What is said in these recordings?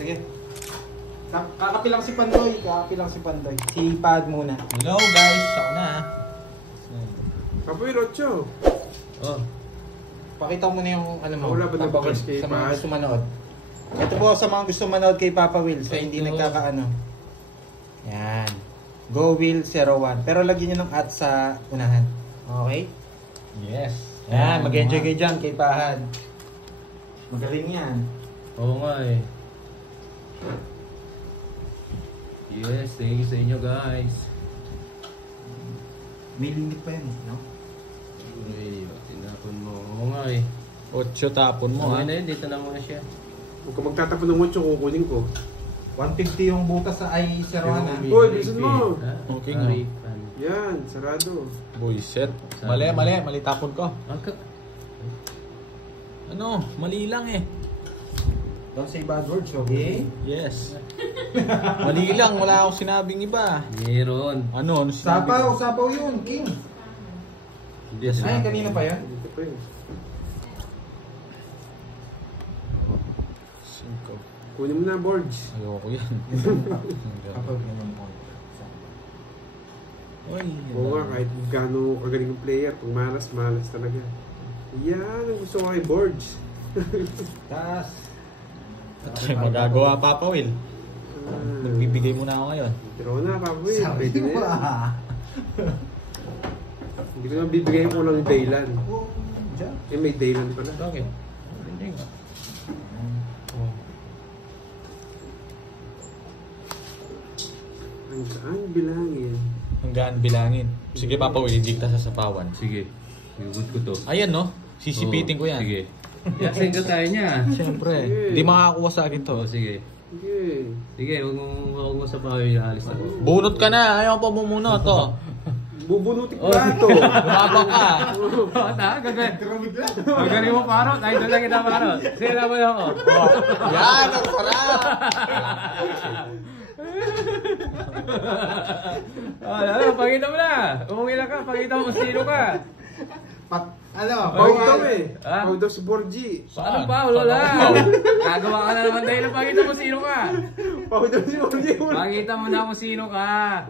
Sige. Kakapilang si Pandoy. Keypad muna. Hello guys, ako na. Kapoy, Rocho. Oh. Pakita mo na yung ano mo. Wala ba Papa Will, nabakas kay sa mga Pad? gusto manood. Ito po sa mga gusto manood kay Papa Will. Sa hindi nagkakaano. Yan. Go Will 01. Pero lagyan nyo ng at sa unahan. Okay? Yes. Yan. Mag-enjoy kayo dyan kay Pahad. Magaling yan. Oo nga eh. Yes, thank you sa inyo guys. May limit pa yan, no? Uy, tinapon mo. Oo nga eh. 8 tapon mo ha. Okay na yun, dito na muna siya. Huwag ka magtatapon ng 8, kukunin ko. 150 yung butas sa ay Serohan ha. Uy, bilisan mo. Okay nga. nga. Yan, sarado. Buiset. Mali tapon ko. Ano, mali lang eh. Don't say bad words, okay? Yes. Mali lang, wala akong sinabing iba. Meron. Ano sinabi ko? Sapaw yun, King. Yes. Ay, kanina pa yun? Dito pa yun. 5. Kunin mo na, boards. Ayoko yan. Kapag naman po. Uy, Oo nga, kahit gano'ng kagaling yung player, kung malas talaga. Yan, ang gusto ko kay boards. Taas. Ay, magagawa Papa Will. Magbibigay muna ako ngayon. Pero na, Papa. Sabi Pwede na mo yan. Hindi ko naman bibigay mo lang yung Daylan. Diyan. Eh, may Daylan pala. Okay. Hindi nga. Ang saan bilangin? Hanggaan bilangin. Sige Papa Will, idikta sa sapawan. Sige. Hugot ko to. Ayan no, sisipitin ko yan. Sige. Yasin ko tayo niya. Siyempre, Sige. hindi makakakuha sa akin to. Oo, sige. Sige. Sige, huwag mo sa pahay, alis na ko. Bunot ka na, ayaw pa bumunot to. Bubunutin ko Oh, na ito. Bumabang ka. Oo, gagaling mo parot. Ay, doon lang kita parot. Sige, laban ako. Yan, ang sarap. Ano, pakita mo na. Umuwi lang ka, pakita mo sino ka. Pau daw eh. Ha? Pau daw si Borgie. Ano pa, wala. Gagawa ka na naman dahil pakita mo sino ka. Pau daw si Borgie. Pakita mo na kung sino ka.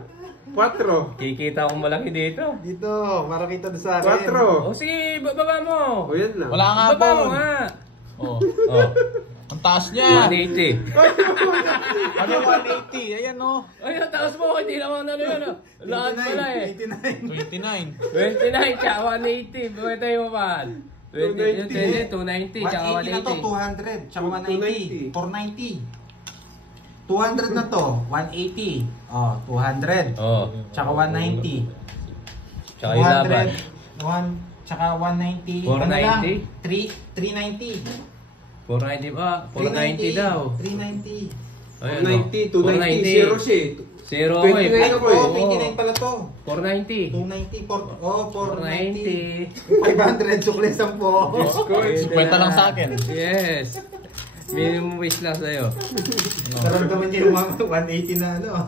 4. Kikita akong malaki dito. Dito, para kita doon sa akin. 4. O sige, baba mo. O yan lang. Wala nga Baba mo po. nga. Oh, Oh, ang taas niya. 180. Ano 180? Ayan no. Ay, ang taas mo, hindi naman ano yun. Lahat pala eh. 89. 29. 29 tsaka 180. Pwede mo ba? 290 tsaka 180 na to, 180. 200. Tsaka 190. 490. 200 na to, 180. Oh, 200. Oh, Tsaka 190. tsaka yung laban. tsaka 190. 490? 390. 490 ba? 490 daw. 390. Ayun, 90, 290, 0 siya eh. Zero ako eh. 29 ako eh. Oh, 29 pala to. 490. 290. 490. 490. 500 sukles ang po. Diyos ko eh. 50 lang sa akin. Yes. Minimum wage lang sa'yo. Naramdaman niya yung 180 na ano.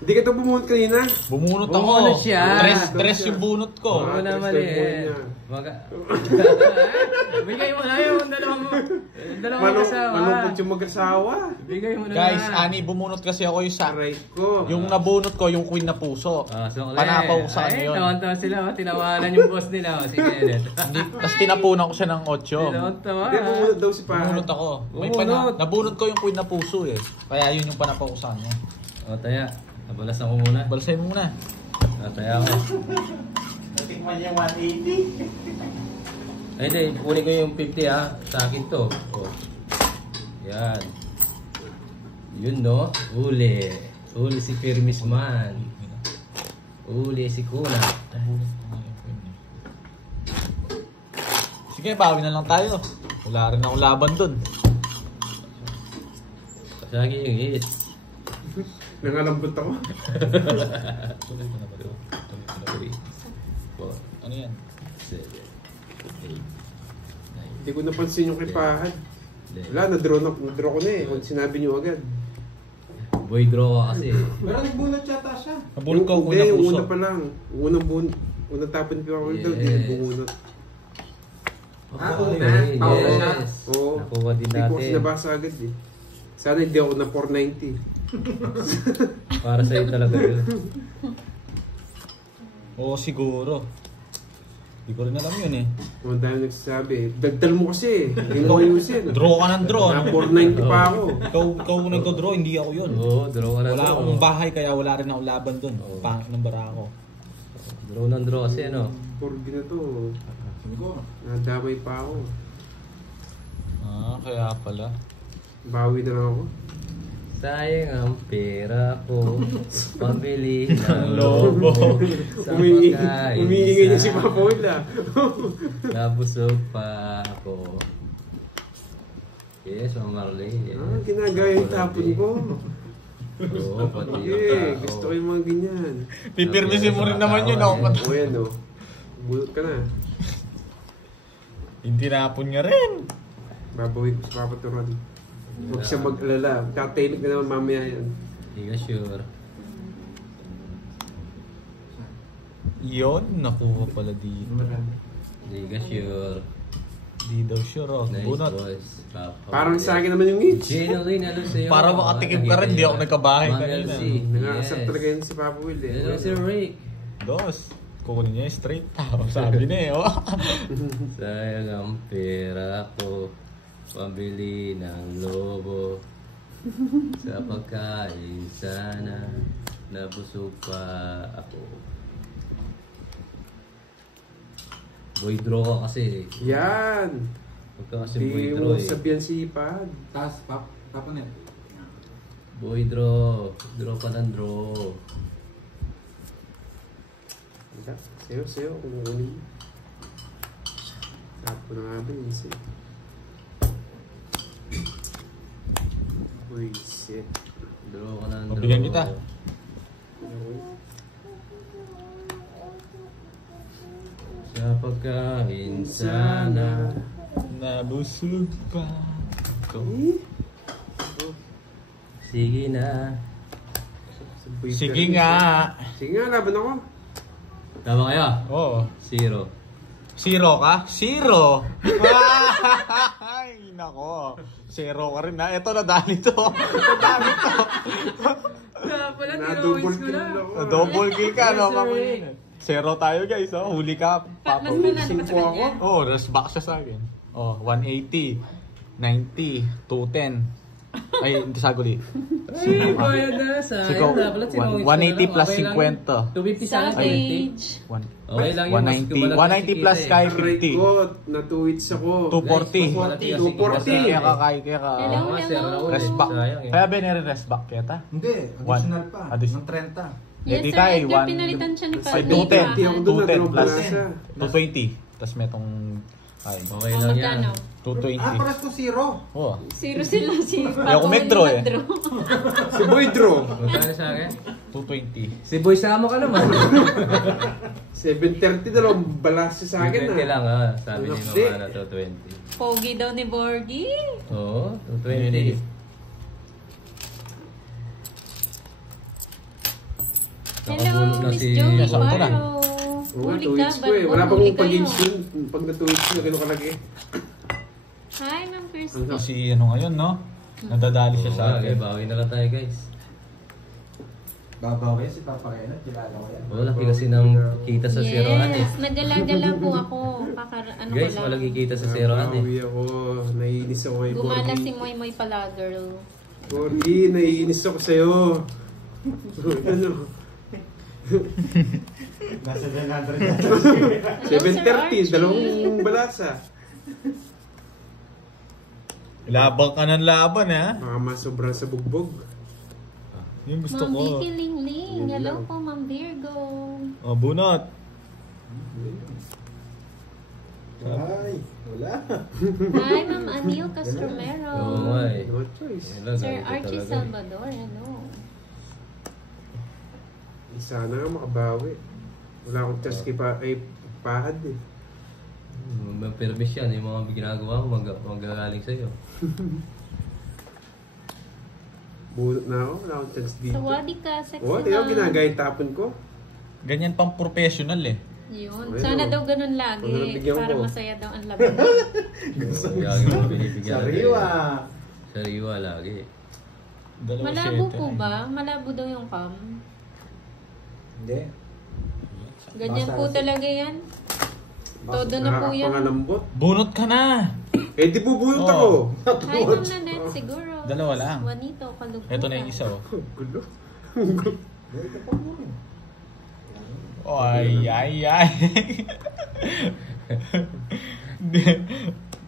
Hindi ka ito bumunot kanina. Bumunot ako. Bumunot siya. Tres yung bunot ko. Oo na tres mali daw po eh. niya. Bigay mo na yun. Dalawang kasawa. Malungkot yung mag-asawa. Bigay mo na. Guys, ani, bumunot kasi ako yung sa... Aray ko. Yung nabunot ko, yung queen na puso. So, Panapaw ko sa ano yun. Tawan-tawa sila. Tinawanan yung boss nila. Sige, ulit. Tapos tinapunan ko siya ng 8. Tinawan-tawa. Hindi, bumunot daw si Pahan. Bumunot ako. Bumunot. Nabunot ko yung queen na puso eh. Kaya yun yung panapaw ko sa kanya. O, taya. Nabalasan ko muna. Balsay mo muna. Taya ako. Natikman niya 180. Ay, hindi. Kunin ko yung 50 ha. Sa akin to. O. Yan. Yun no. Uli. Uli si Firmis Man. Uli si Kuna. Sige, bawi na lang tayo. Wala rin akong laban dun. Sa akin yung hit. Nangalambot ako. Tuloy ko na ba ito? Tuloy ko na ba ito? 4, Ano yan? 7, 8, 9, Hindi ko napansin yung kay Pahan. Wala, na-draw ko na eh. Kung sinabi niyo agad. Boy draw ka kasi. Pero nagbunot yata siya. Nabunot ko yung queen Hindi, na yung puso. una pa lang. Unang tapon ko ako daw. Hindi Yes. bumunot. Ah, una. Paula siya. Oo. Nakuha din Hindi ko kasi natin. nabasa agad eh. Sana hindi ako na 490. Para sa'yo talaga yun. Oo, siguro. Hindi ko rin alam yun eh. Ang dami nagsasabi, dagdal mo kasi. Hindi mo ayusin. Draw ka ng draw. Na Ano? 490 pa ako. Ikaw nagdo-draw, hindi ako yun. Oo, draw ka na Wala draw. akong bahay kaya wala rin akong laban dun. Oo. Pangit ng bara ako. Draw ng draw kasi ano. 4G na to. Nadamay pa ako. Ah, kaya pala. Bawi na lang ako. Sayang ang pera ko. Pabili ng Lobo. Sa Umiingay niya si Papa Willa. Nabusog pa ako. Yes, Ma'am Marley. Yes. Ginagaya yung tapon ko. Oo, pati yung Sige, tao. gusto ko yung mga ganyan. Pipirmisin mo rin naman yun. Ako O yan o. Bulot ka na. Hindi napon nga rin. Babawi ko sa Papa Turan. Huwag siya mag-alala. Kakatainig na naman mamaya yan. Hindi ka sure. Yun, nakuha pala dito. Hindi ka sure. Di daw sure oh. Nice Bunot. boys. Parang sa akin naman yung itch. Genuine, ano sa'yo? Para makatikim ka rin, di ako nagkabahay Ma'am kanina. Elsie. Nangasap talaga yun si Papa Will eh. Hello, Sir Rick. Dos. Kukunin niya yung straight tao. Sabi na eh. Oh. Sayang ang pera ko. Pambili ng lobo. Sa pagkain sana. Nabusog pa ako. Boy draw ka kasi. Yan! Huwag ka kasi boy Hindi draw mo eh. sabihan si Pad. Tapos, papanet. Boy draw. Draw pa ng draw. Sayo, kung kukunin. Tapo na nga ba yun siya. Uy, shit. Draw ka ng draw. Mabigyan kita. Sa pagkain sana. Nabusog pa ako. Sige na. Sige nga. Sige nga, laban ako. Tama kayo? Oo. 0. Zero ka? Zero! Ay, nako. Zero ka rin na. Ito, nadali to. Nadali to. Pala, Na-double kill ako. Double kill ka, no? Yes, sir. Zero tayo, guys. Oh. Huli ka. Papa. Mas manalo pa sa Simpo ako. kanya. Oh, rest back siya sa akin. Oh, 180, 90, 210. Ay, hindi saguli. Ay, bayad na. Siko, Sayang. Dapat 180 plus 50. 250 sana. Sausage. Okay lang yun. 190 plus kay Aray 50. ko, na-2-hits ako. 240. 240. Kaya ka, kaya ka. Hello, Oo nga, sir, hello. Raul. Rest back. Sayang eh. Kaya ba nire-rest back kaya Hindi, additional pa. Addition. Ng 30. Yes, Hindi sir. kay Edgar, pinalitan siya ni Ay, Pablo. 210 ako doon, 210 nadalawang plus balasa. 220. Tapos may itong ay, Okay Ang lang yan. magkano? 220. Paras ko zero. Oh. Zero sila si Ayoko mag-draw eh. Si Boy Draw. Magkano sa akin? 220. Si Boy sama ka naman. 730 dalawang balasa sa akin 20 lang ah. Sabi ni Hindi. Mama na to 20. Pogi daw ni Borgie. Oo, 220. Hello, Nakabulot na Miss si- Joey Yes, ako na. Barrow. Oo nga, Huli 2 ka, hits ko eh. Wala Barrow, pang huli kayo. pag-hits yun. Pag na 2 hits na gano'n kalaki. Hi, Ma'am Christy. Kasi ano ngayon, no? Nadadali siya sa Okay, akin. bawi na lang tayo guys. Babaw si Papa Kenneth, kilala ko yan. Oh, laki kasi ng kita sa zeroan eh. Yes, nagala-gala po ako. Ano Guys, ko wala lang. kikita sa zeroan eh. Nabawi ako. Naiinis ako kay Gumala Borgie. si Moy Moy pala, girl. Borgie, naiinis ako sa'yo. Ano? Nasa 700 Hello, Sir 730, Archie. dalawang balasa. Labang ka ng laban, ha? Baka masobra sa bugbog. Yung gusto Ma'am ko. Vicky Lingling. Yun Hello lang. po, Ma'am Virgo. Oh, bunot. Ay, wala. Hi, Ma'am Anil Castromero. Oo nga eh. No choice. Hello, Sir ganito Archie talaga eh. Salvador. Hello. Sana nga makabawi. Wala akong chance kay Pahad eh. May permis yan, yung mga ginagawa mo magagaling sa'yo. Bunot na ako, wala akong chance dito. Sawadi ka, sexy Oo, tingnan mo ginagaya yung tapon ko. Ganyan pang professional, eh. Yun. Ayun, Sana oh. daw ganun lagi. Ano nabigyan Para ko? masaya daw ang laban. Lagi mo binibigyan. Sariwa. Sariwa lagi. Malabo po ba? Malabo daw yung cam. Hindi. Ganyan Basta po kasi- talaga yan. Todo na po yan. Pangalambot. Bunot ka na! Eh, di bubuyot Oh. ako. Hi, Ma'am Nanette, siguro. Dalawa lang. Juanito, kalugputan. Ito na yung isa, oh. Gulo. Ito pa mo rin. Ay.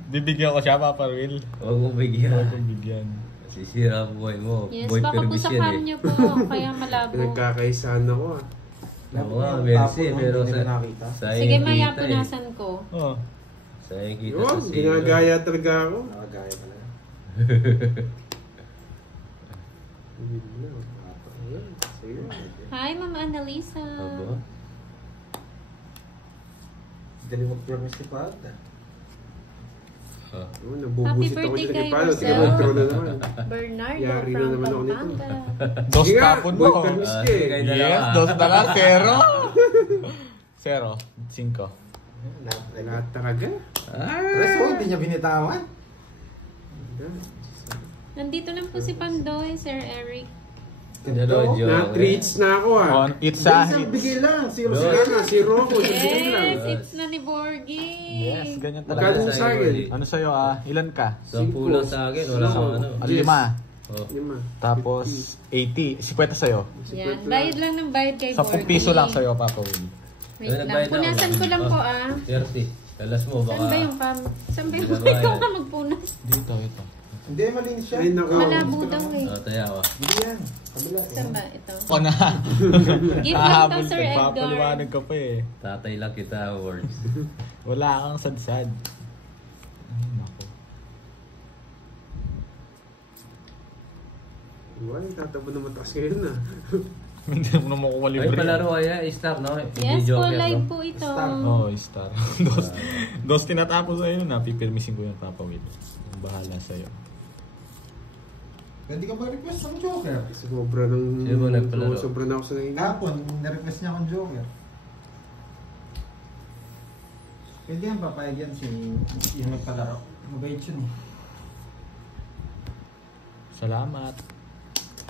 Bibigyan ko siya, Papa Will. Huwag mo bigyan. Huwag kong bigyan. Sisira ang buhay mo. Yes, Boy baka po permis sa yan cam eh. nyo po, kaya malabo. Nagkakaisahan ako ah. Oo nga, merci. Pero hindi sa... nila nakita. Sayang Sige, kita maya eh. punasan ko. Oh. Sayang kita Yun, sa sale. ginagaya talaga ako. Nakagaya talaga. Hi, Ma'am Annalisa. Aba. Dali mag-promise si Pad. Ah. Oh, nabubusit ako Happy dyan birthday kay kay Palo. Tingnan mo, yourself. pro na naman. Bernardo Yari na from naman ako nito. Pampanga. Dos Sige nga, tapon boy, mo. permis Ah, ka eh. sige, kayo dalawa. Yes, dos na lang. Zero. 5. Lahat talaga. Tres po, hindi niya binitawan. Nandito lang po si Pandoy, Sir Eric. Dalawa, joke. Na-treats na ako ah. On, it's a Isang hit. bigay lang. Zero Dos. Sila nga, si Rocco. Bigyan lang. Yes, it's na ni Borgie. Yes, ganyan Magkano talaga. sa akin? Ano sa'yo, Ilan ka? 10 lang sa akin. Wala kang ano. Yes. 5. Oh. Lima. Tapos 80. 50 sa'yo. Yan, bayad lang ng bayad kay 10 Borgie. piso lang sa'yo, Papa Will. Wait Ayun, lang, nagbayad punasan ako. ko lang po Oh, 30. Kalas mo, baka... Saan ba yung cam? Saan ba yung Dalawa ikaw yan. ka magpunas? Dito, ito. Hindi, malinis siya. Ay, naku. Malabo daw eh. Oh, tayawa. Hindi yan. Kabila. Saan ba ito? O na. Give lang to, Hahabol Sir ka. Edgar. Papaliwanag ka pa eh. Tatay lang kita awards. Wala kang sadsad. Ay, naku. Wala, tatabo na mataas ngayon ah. Hindi mo na makuha Ay, libre. palaro kaya, stop, no? Yes Hindi po, joker, live no? po ito. Star. Oh, star. dos tinatapos sa'yo na. Pipirmisin ko yung Papa Will. Ang bahala sa'yo. Pwede ka ba request ng Joker? Sobra ng... Sino ba nagpalaro? Sobra na ako sa nangingin. Kapon, na-request niya akong Joker. Pwede yan, papayag yan si yung nagpalaro. Mabait yun eh. Salamat.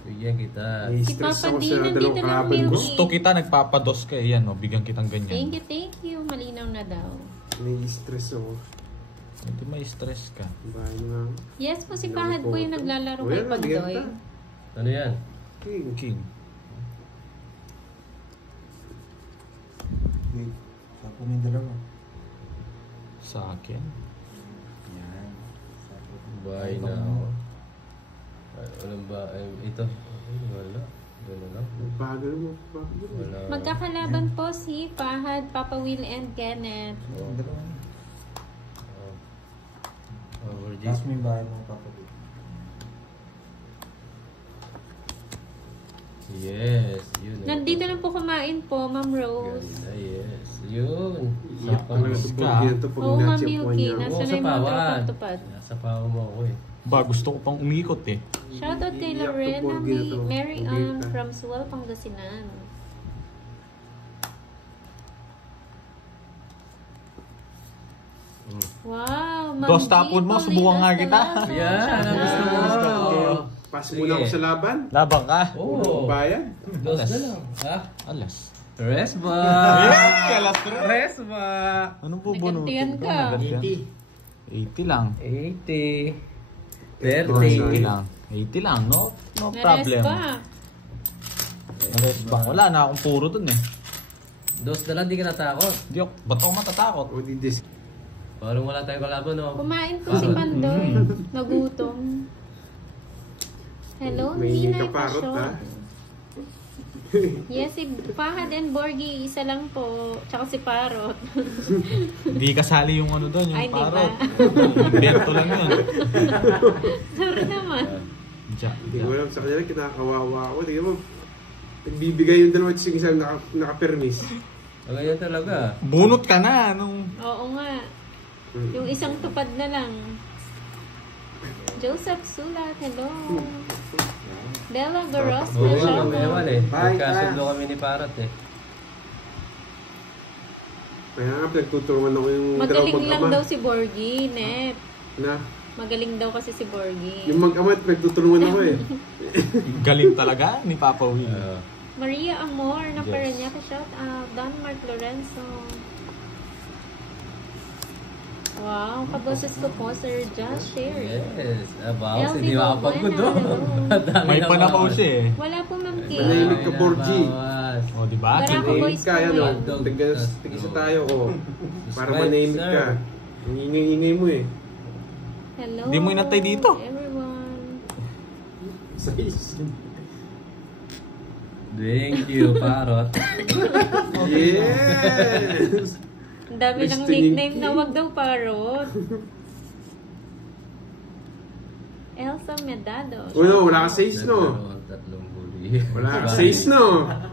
Bigyan kita. May Si stress Papa ako D, sa nandito dalawang ng kalaban milk. ko. Gusto kita, nagpapados ka. Yan, no? Bigyan kitang ganyan. Thank you. Malinaw na daw. May stress ako. Hindi may stress ka. Bahay na ako. Yes po, si Pahad po yung naglalaro Oh, kay yan, bigyan Pandoy. kita. Ano yan? King. King. Wait, saan po may dalawa? Sa akin. Yan. Bahay na ako. Ay, walang ba? Ay, ito. Ay, wala. Gano'n lang. Bagal mo. Bagal mo. Wala. Magkakalaban po si Pahad, Papa Will, and Kenneth. Yung dalawa niya. Overgy. Last mo yung bahay mo, Papa Will. Yes. Yun. Nandito na po kumain po, Ma'am Rose. Ganda, yes. Yun. Iyak talaga sa Ka. bugyan to pag Oo, Ma'am na-champuan Milky. niya ako. Nasa Oo, na sa yung mga pawan. tropang-tupad. Nasa pawa mo ako eh. Ba, gusto ko pang umikot eh. Shoutout kay Iyak to, Lorena Borgie na to. Mary Borgie Ann ka. from Suwal, Pangasinan. Wow, Ma'am Dos G. tapon mo, Paulina subukan nga kita. Salamat. Yan. Gusto mo. Pasok muna ako sa laban. Labang ka. Oo. Bayan. Dos na lang. Ha? Alas. Resma. Eh, alas Resma. Ano po bunutin Nagantihan ka. 80 lang. 80. 80 30. lang. 80 lang, no? No Nares problem. ba? Nares ba? Wala na akong puro dun eh. Dos na lang, di ka natakot. Di ako, ba't ako matatakot? O di dis. Parang wala tayong kalaban, no? Kumain po si Pandoy. Nagutom. Hello, May hindi na kaparot, ha? Yes, si Fahad and Borgie, isa lang po. Tsaka si Parot. Hindi kasali yung ano doon, yung Ay, di ba? parot. Invento lang yun. Sorry naman. Hindi ko alam sa kanila, kinakawawa ako. Hindi mo, nagbibigay yung dalawa yung isang naka-permis. Ang ganyan talaga. Bunot ka na nung... Oo nga. Yung isang tupad na lang. Joseph Sulat, hello. Bella Garos, Oo nga, hello. mamewan eh. Bye, Magkasundo kami ni Parot eh. Kaya nga, pinagtuturuan ako yung Magaling dalawang lang mag-ama. daw si Borgie, Net. Na, Magaling daw kasi si Borgie. yung mag-ama, pinagtuturuan ako eh. Galing talaga ni Papa Will. Maria Amor na Yes. Parañaque, shout out. Don Mark Lorenzo. Wow, kaboses ko po, Sir Josh Sherry. Yes. Abaw, LD hindi makapagod doon. Buena, May panapaw siya eh. Wala po, Ma'am Kay. Manahimik ka, Borgie. O, di ba? Barako Manahimik boys ka, po ano? ngayon. Tigisa tayo, para manahimik ka. Ang ingay-ingay mo eh. Hello. Hindi mo inantay dito. Everyone. Thank you, Parot. Yes! Ang dami ng Gusto ni- nickname na wag daw parot. Elsa Medado. Wala ka 6, no? Tatlong huli. Wala ka 6, no?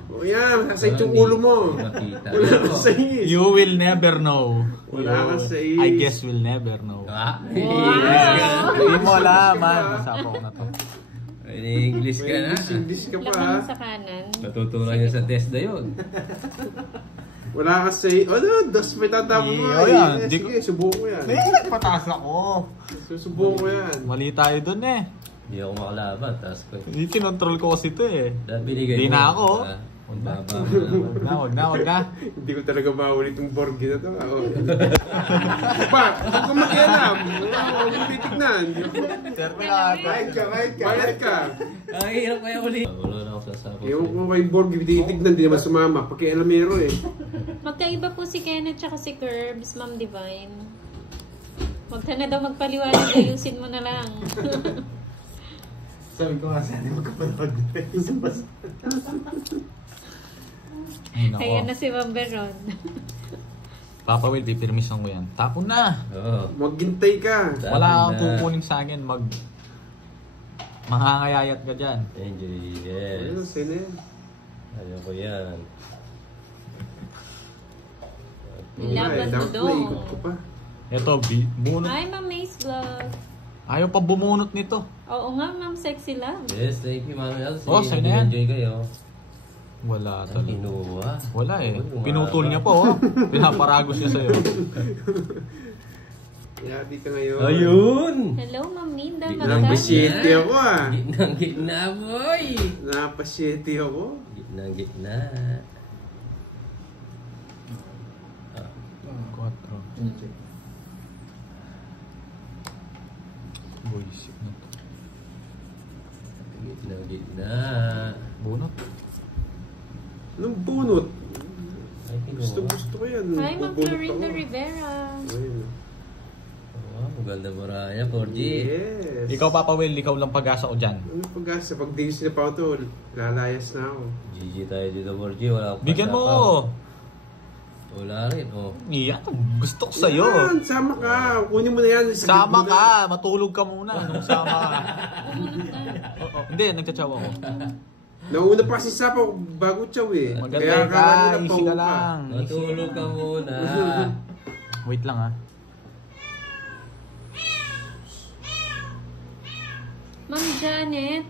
O yan, masasait yung ulo mo. Makita. Wala ka 6. You will never know. Wala ka sa is. I guess we'll never know. Ah, Hindi mo alaman. Masapo ko na to. May English ka na. English ka pa, ha? Laman sa kanan. Natutunan niya sa test na yun. Wala ka sa is. Ano? Das may tatapon mo. Yeah, yan. Eh, Di sige, subukan ko yan. Pataas ako. Susubukan ko yan. Mali tayo dun eh. Hindi ako makalaban. Tapos ko. Hindi kinontrol ko kasi ito eh. Binigay Di mo. na ako. Ang baba. Wag na. Hindi ko talaga maulit yung Borgie na to. Pa, huwag kang makialam. Huwag mo titignan. Bayad ka. Ang hirap kaya uli. Wala na ako sasapos. Ewan ko kay Borgie, titignan, di naman sumama. Pakialamero eh. Magkaiba po si Kenneth tsaka si Curbs, Ma'am Divine. Huwag ka na daw magpaliwanag, ayusin mo na lang. Sabi ko nga sana magkapanood isa pa. Ay, nako. Ayan na si Ma'am Beron. Papa Will, pipirmisan ko yan. Tapon na. Oo. Maghintay ka. Wala kang kukunin sa akin. Mangangayayat ka dyan. Enjoy. Ayun, Yes. sa'yo na yan. Ayoko yan. Nilaban mo Dapat dong. naikot ko pa. Ito, bunot. Hi, Ma'am Mace Vlog. Ayaw pa bumunot nito. Oo nga, Ma'am Sexy Love. Yes, thank you, Manuel. Oh, sa'yo na yan. Enjoy kayo. Wala Ang talaga. kinuha. Wala eh. Oo, Pinutol niya pa oh. Pinaparagos niya sa'yo. Yati ka ngayon. Ayun! Hello, Ma'am Minda. Napasyete ako ah. Gitnang gitna, boy! Napasyete ako. Gitnang gitna. 4. Buisit na to. Gitnang gitna. Bunot. Anong bunot? Ay, kinuha. Gusto ko yan. Hi, Ma'am Bubunot Florinda ako. Rivera. Ayun. Wow, maganda baraya, 4G. Yes. Ikaw, Papa Will, ikaw lang pag-asa ko dyan. Ano pag-asa? Pag digis na pa ako to, lalayas na ako. GG tayo dito, 4G. Wala akong Bigyan mo! pagkapaw. Wala rin, oh. Iyan, gusto ko sa'yo. Yan, sama ka. Kunin mo na yan. Sakit Sama mo na. ka! Matulog ka muna nung sama ka. Oo, hindi, nagtsatsawa ko. Nauna pa si Sapo bago chow eh. Maganda ka, akala nila easy pauna ka lang. Matulog ka muna. Wait lang ha. Ma'am Janet,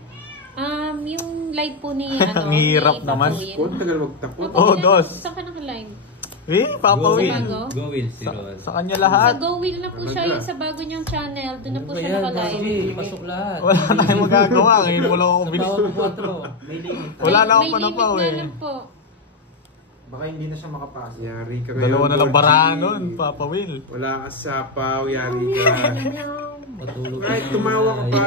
yung live po ni ano, Ang hirap ni naman. Papa Will. Kung tagal magtapos. Oh, dos. Saan ka naka-live? Eh, Papa Go Will. Will. Bago? Go Will, Sa, 01. sa kanya Sa lahat. Go Will na po siya, yung sa bago niyang channel. Doon na po siya naka-live. Pasok lahat. Wala tayong magagawa. Ngayon wala akong Sa bilis. tawag ko 4. Wala na akong May panapaw limit eh. na lang po. Baka hindi na siya makapasok. Yari ka ngayon. Dalawa na lang Borgie. barahan nun, Paka Will. Wala ka sapaw, yari ka. Matulog Kahit na. tumawa ka pa.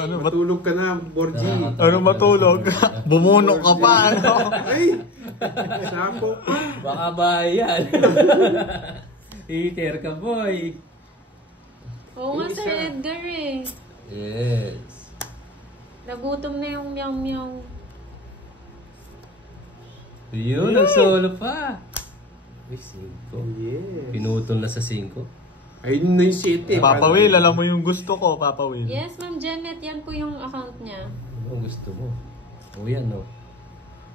Ano, Matulog ka na, Borgie. Ano matulog? Bumunok ka pa, ano? Ay! Sapaw pa. Baka bayan. Eater ka, boy. Oo nga, Sir Edgar eh. Yes. Nagutom na yung meow-meow. Yun, nagsolo pa. Uy, 5. Yes. Pinutol na sa 5. Ayun na yung city. Papa Will, alam mo yung gusto ko, Papa Will. Yes, Ma'am Janet, yan po yung account niya. Ano gusto mo? O yan, no?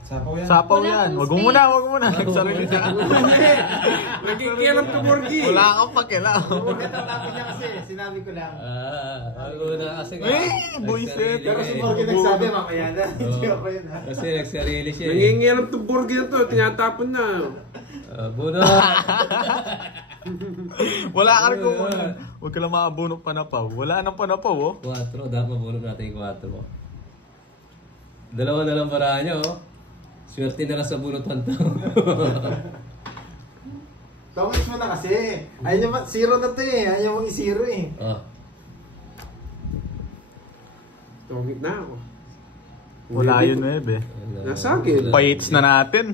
Sapaw yan. Sapaw Wala yan. akong Wag mo space. muna, wag mo muna. Nagsarili siya. Nakikialam ka, Borgie. Wala kang pakialam. Ito topic niya kasi, sinabi ko lang. Ako na kasi buisit. Pero si Morgan nagsabi, mamaya na. Hindi ako yun ha. Kasi nagsarili siya eh. Nangingialam to Borgie na to. Tinatapon na. Buno. Wala ka rin kumunan. Huwag ka lang makabunok panapaw. Wala nang panapaw, oh. 4. Dapat mabulog natin yung 4 mo. Dalawa na lang para nyo. Swerte na lang sa bunutan to. Tongits mo na kasi. Ayaw nyo, zero na to eh. Ayaw mong i-zero eh. Oh. Tongit na ako. Wala yun, Webe. Nasa akin. Paits na natin.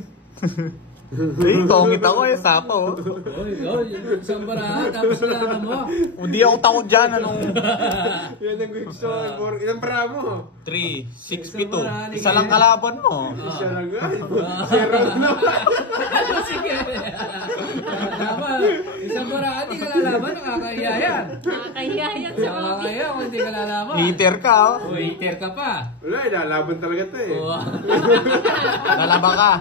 Eh, tongit ako eh, sapo. Oy, isang barahan, tapos kailangan mo. Hindi ako takot dyan, anong... Yan ang gusto ko. Ilang para mo? 3, 6, 7. Isa lang kalaban mo. Isa lang nga. Zero na. Sige. Laban. Isang barahan, di ka lalaban, nakakahiya yan. Nakakahiya yan sa mga Nakakahiya kung hindi ka lalaban. Hater ka, oh. O, hater ka pa. Wala, ilalaban talaga to eh. Oo. Lalaba ka.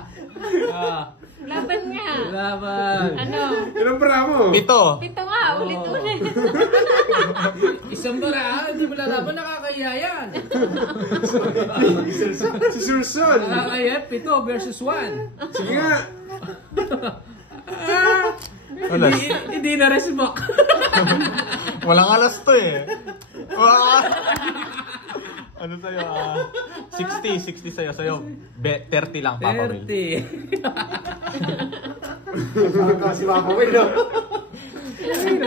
laban nga. Laban. Ano? Ilang para mo? 7. Ito nga, ulit-ulit. Isang barahan, hindi mo lalaban, nakakahiya yan. Si Surson. Nakakahiya, 7 versus 1. Sige nga. Alas. Hindi na resmock. Walang alas to eh. Ano sa'yo? 60 sa'yo. Sa'yo, 30 lang, Papa Will. 30. Si Papa Will, no? Ayun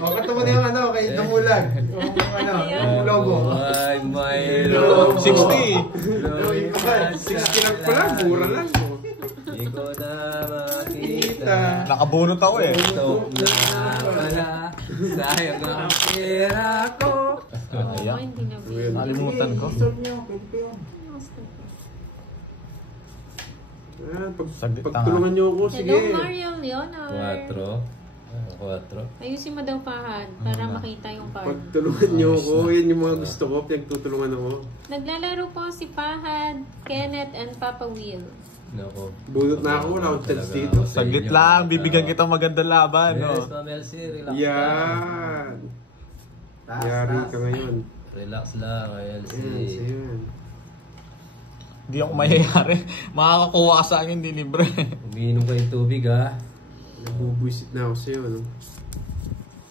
O, kato mo na yung ano, kay Damulag. Yung ano, yung logo. Ay, may logo. 60. 60 lang pala, mura lang. Hindi ko na makita. Nakabunot ako eh. Ito na pala. Sayang ang pera ko. Oo, hindi na ba? Nalimutan ko. Saglit lang, Pagtulungan niyo ako, sige. Hello, Mariel Leonor. 4. Ayusin mo daw Fahad para makita yung card. Pagtulungan niyo ako, yan yung mga gusto ko, pinagtutulungan ako. Naglalaro po si Fahad, Kenneth, and Papa Will. Nako. Bunot na ako, wala akong chance dito. Saglit lang, bibigyan kita magandang laban, Yes, no? Ma'am Elsie, relax Yan. Yari ka ngayon. Relax lang, Elsie. Yan, yan. Hindi ako mayayari. Makakakuha ka sa akin, hindi libre. Umiinom ka yung tubig, ha? Nabubwisit na ako sa'yo, no?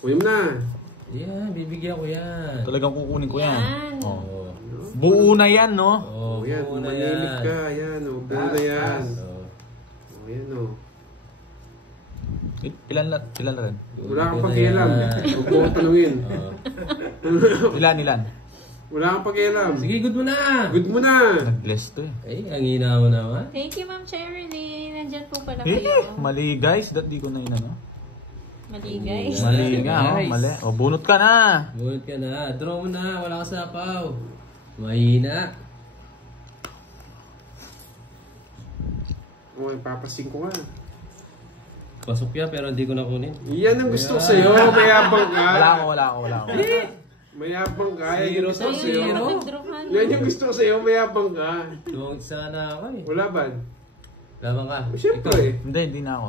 Uy mo na. Yan, bibigyan ko yan. Talagang kukunin ko yan. Yan. Oh. Buo na yan, no? Oh, Yan, buo na manimik yan. ka. Yan, o. Buo na yan. Oh. O, yan, o. Ilan na rin? Wala kang pakialam. Huwag mo akong tanungin. Oh. Ilan? Wala kang pakialam. Sige, good mo na! Good mo na. Nag-bless to eh. Ay, ang hina mo naman. Thank you, Ma'am Cherilyn. Nandyan po pala Eh, kayo. mali guys. Di ko na inano. Mali, guys. Mali nga, oh. Guys. Mali. O, bunot ka na. Bunot ka na. Draw mo na. Wala ka sapaw. Mahina. O, papasing ko nga. Pasok yan pero hindi ko nakunin. Yan ang gusto ko sa'yo. Mayabang ka. Wala ako. Mayabang ka. Yan yung gusto ko Zero. sa'yo. Nag-draw ka na. Yan yung gusto ko sa'yo. Mayabang ka. Tuwag sana ako eh. Wala ba? Laban ka. Siyempre. Hindi na ako.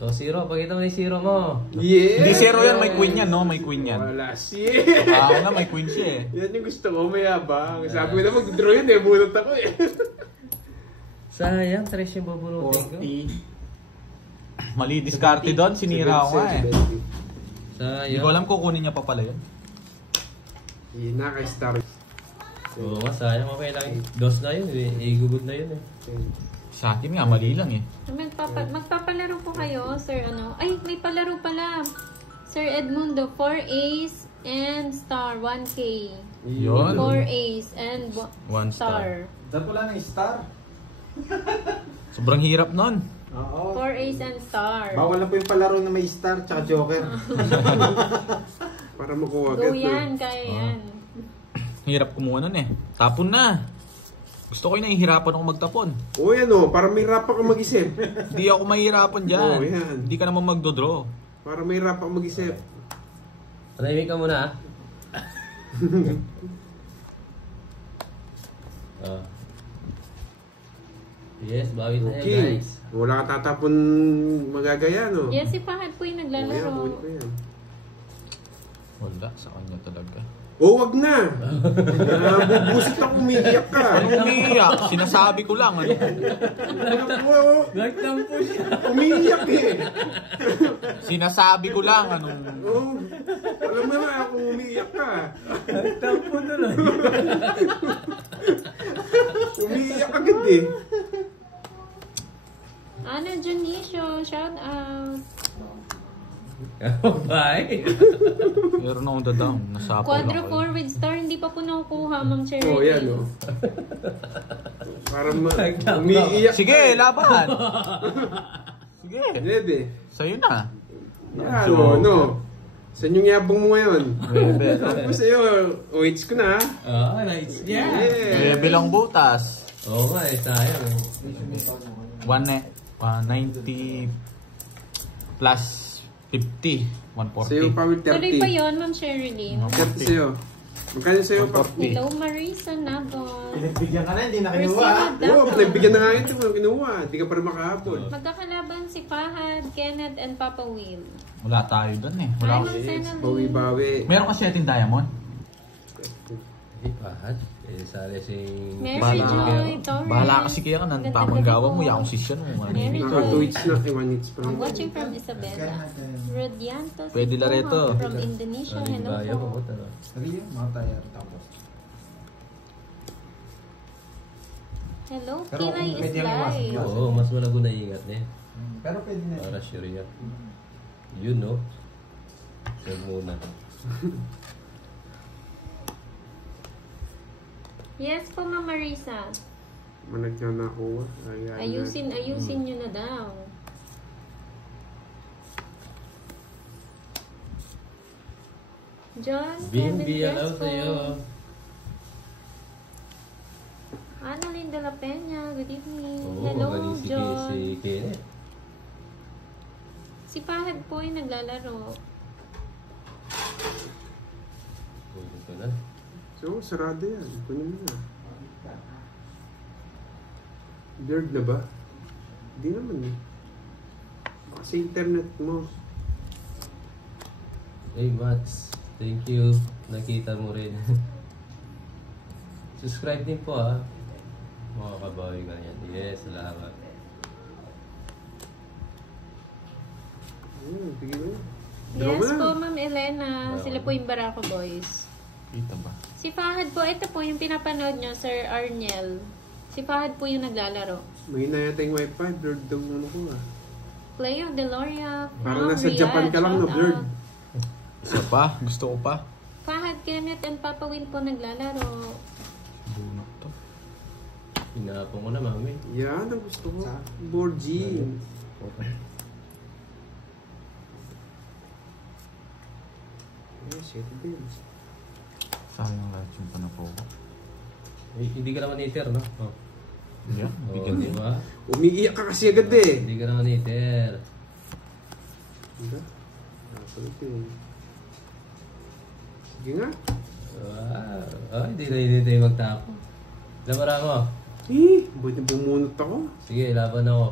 2. 0. Pakita mo na yung 0 mo. Yeah. Hindi zero yan, may queen yan, no? May queen yan. Wala siya. Ako na, may queen siya eh. Yan yung gusto ko. Mayabang. Sabi ko na mag-draw yun eh. Bunot ako eh. Sayang, 3 yung bubunutin ko. 40. Mali diskarte doon, sinira ko nga eh. Hindi Sayang. ko alam kukunin niya pa pala yun. Yan na kay Star. Oo nga, sayang. Okay lang. 2 na yun eh. Igugod na yun eh. Sa akin nga, mali lang eh. Magpapalaro po kayo, Sir ano. Ay, may palaro pala. Sir Edmundo, 4 A's and star, 1K. Yun. 4 A's and One star. Dapat wala na yung star. Sobrang hirap nun. Oo. 4 A's and star. Bawal na po yung palaro na may star tsaka joker. Para makuha Go agad. yan, kaya yan. Hirap kumuha nun eh. Tapon na. Gusto ko yung nahihirapan ako magtapon. O yan o. Para may rapa kang mag-isip. Hindi ako mahihirapan dyan. Oo, yan. Hindi ka naman magdodraw. Para may rapa kang mag-isip. Panahimik ka muna ah. Oh. Yes, bawit na yan Okay. guys. Wala ka tatapon magagaya no? Yes, si Fahad po yung O yan, naglalaro. buhay ko yan. Wala, sa kanya talaga. O wag na! Bubusit ako, umiiyak ka. Anong umiiyak? Sinasabi ko lang. Ano? Nagtampo siya. Umiiyak eh. Sinasabi ko lang. Anong... Oh, alam mo na ako umiiyak ka. Nagtampo na lang. eh. Ana Junicio, shout out. Bye. Meron akong dadam. Nasapaw lang Quadro kayo. 4 with star, hindi pa po nakukuha, Ma'am Cherry. Oh, yan oh. Parang umiiyak. Sige, laban! Sige. Bebe. Sa'yo na. Yan o, no. Saan yung yabang mo ngayon? Bebe. Tapos sa'yo, OH ko na. Nice. Yeah. Yeah. Bebe lang butas. Oo nga, sayang. 190 plus 50. Sa'yo 140. pa with Tuloy pa 30. yun, Ma'am Sherilyn. 30 sa'yo. Magkano sa'yo pa? 140. Hello, Marisa Nabon. Pinagbigyan ka na, hindi na kinuha. Priscilla Oo, Dapper. nagbigyan na nga ito. Walang kinuha. Hindi ka pa rin makahapon. Magkakalaban si Fahad, Kenneth, and Papa Will. Wala tayo dun eh. Hi, Wala Ma'am ako. Senna Lee. Bawi-bawi. Meron kasi ating diamond. Hindi pa. Sali si... Mary Bahala- Joy Torres. Bahala kasi kaya ka ng tamang gawa mo. Yakong sisyon mo. Mary Naka 2 Joy. weeks na. 1 weeks pa I'm lang. watching from Isabela. Rodianto Pwede Sipuha Lareto. from Indonesia. Hello Bayo po. ko. Tara. Rio, mga tayo tapos. Hello, Pero Kilay kung is pwede yung live. iwasan. Oo, mas malago na ingat niya. Pero pwede na. Para sure yan. Yun, no? Sure muna. Yes po, Ma'am Marisa. Manag na nakuha. Ayusin nyo na daw. John, Kevin Bimbi, hello Crespo. sa'yo. Annalyn de la Peña, good evening. Oo, Hello, magaling John. si Kenneth. Si Fahad po ay naglalaro. Pwede ko na. So, sarado yan. Kunin mo na. Blurred na ba? Hindi naman eh. Baka sa internet mo. Hey, Mats. Thank you. Nakita mo rin. Subscribe din po, ha. Mga kabawi ka yan. Yes, salamat. Sige mo. Yes po, Ma'am Elena. Sila po yung Barako Boys. Kita ba? Si Fahad po, ito po yung pinapanood nyo, Sir Arnel. Si Fahad po yung naglalaro. May na yata yung wifi. Blurred daw ano ko ah. Play of Deloria from Parang nasa Riyadh. Japan ka lang, no? Shout Blurred. out. Isa pa? Gusto ko pa. Fahad, Kenneth, and Papa Will po naglalaro. Bunok to. Pinapon ko na, mami. Yan ang gusto ko. Board G. Yes, ito din. Sayang lahat yung panapo ko. Eh, hindi ka naman iter, no? Oh. Yeah, Oh, bigyan di din. ba? Umiiyak ka kasi agad eh. Hindi ka naman iter. Diba? Nakapalit eh. Sige nga. Wow. Oh, hindi na hinintay magtapo. Labara mo. Buti bumunot ako. Sige, laban ako.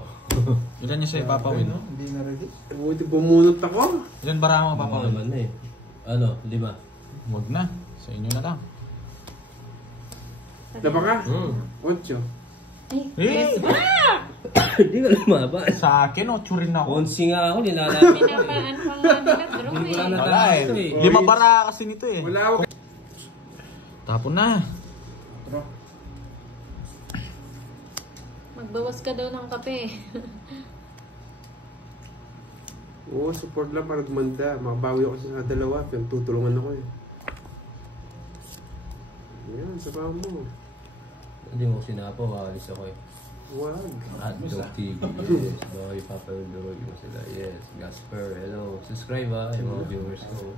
Ilan niya sa'yo, Papa Will? Hindi na ready. Buti bumunot ako. Ilan bara mo, Papa Papa Will? naman na eh. Ano, 5. Huwag na. Sa inyo na lang. Laba ka? 8. Ay, Eh! Hindi ka lumaban. Sa akin, 8 rin ako. Konsi nga ako, nilalapit. pinapaan pa nga nila, bro Hindi ko eh. na Wala eh. Ito eh. 5 bara kasi nito eh. Wala ako. Tapon na. Magbawas ka daw ng kape. Oo, support lang para gumanda. Makabawi ako sa dalawa. Tutulungan ako eh. Yan, sabahan mo. Hindi mo sinapo, aalis ako eh. Wag. Hotdog TV, yes. Boy, Papa Udoroy mo sila, yes. Gasper, hello. Subscribe ha, yung mga viewers ko.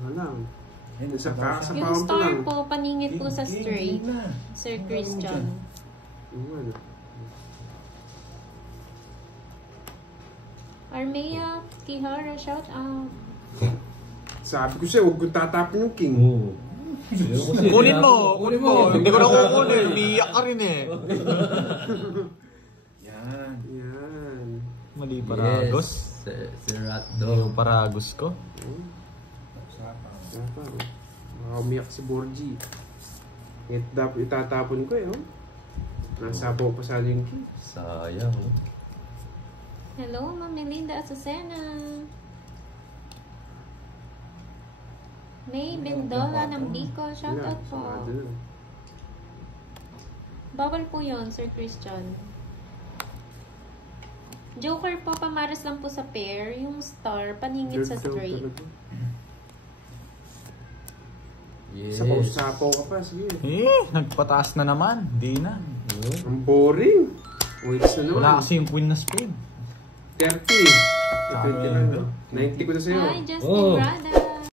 Wala lang. Sa Yung kakasapahan pa star lang. po, paningit po sa straight. Sir Christian. Ano? Armea Kihara, shout out. Sabi ko siya, huwag kong tatapin yung king. Oo. Kunin mo! Kunin mo! Hindi ko na kukunin. Umiiyak ka rin eh. Yan. Yan. Mali paragos. Yes, si Hindi Ratdo. yung paragos ko. Dapat. Baka umiyak si Borgie. Itatapon ko eh. Oh. Nasapaw pa sa yung king. Sayang. oh. Hello, Ma'am Melinda Azucena. May Bendola ng Bicol, shout Wala, out po. sarado na. Bawal po yun, Sir Christian. Joker po, pamaras lang po sa pair. Yung star, paningit sa straight. Yes. Sapaw-sapaw ka pa, sige. Nagpataas na naman. Di na. Ang boring. Waits na naman. Wala kasi yung queen na spin. 30. 20 lang, no? 90 ko na sa'yo. Hi, Justin Brada.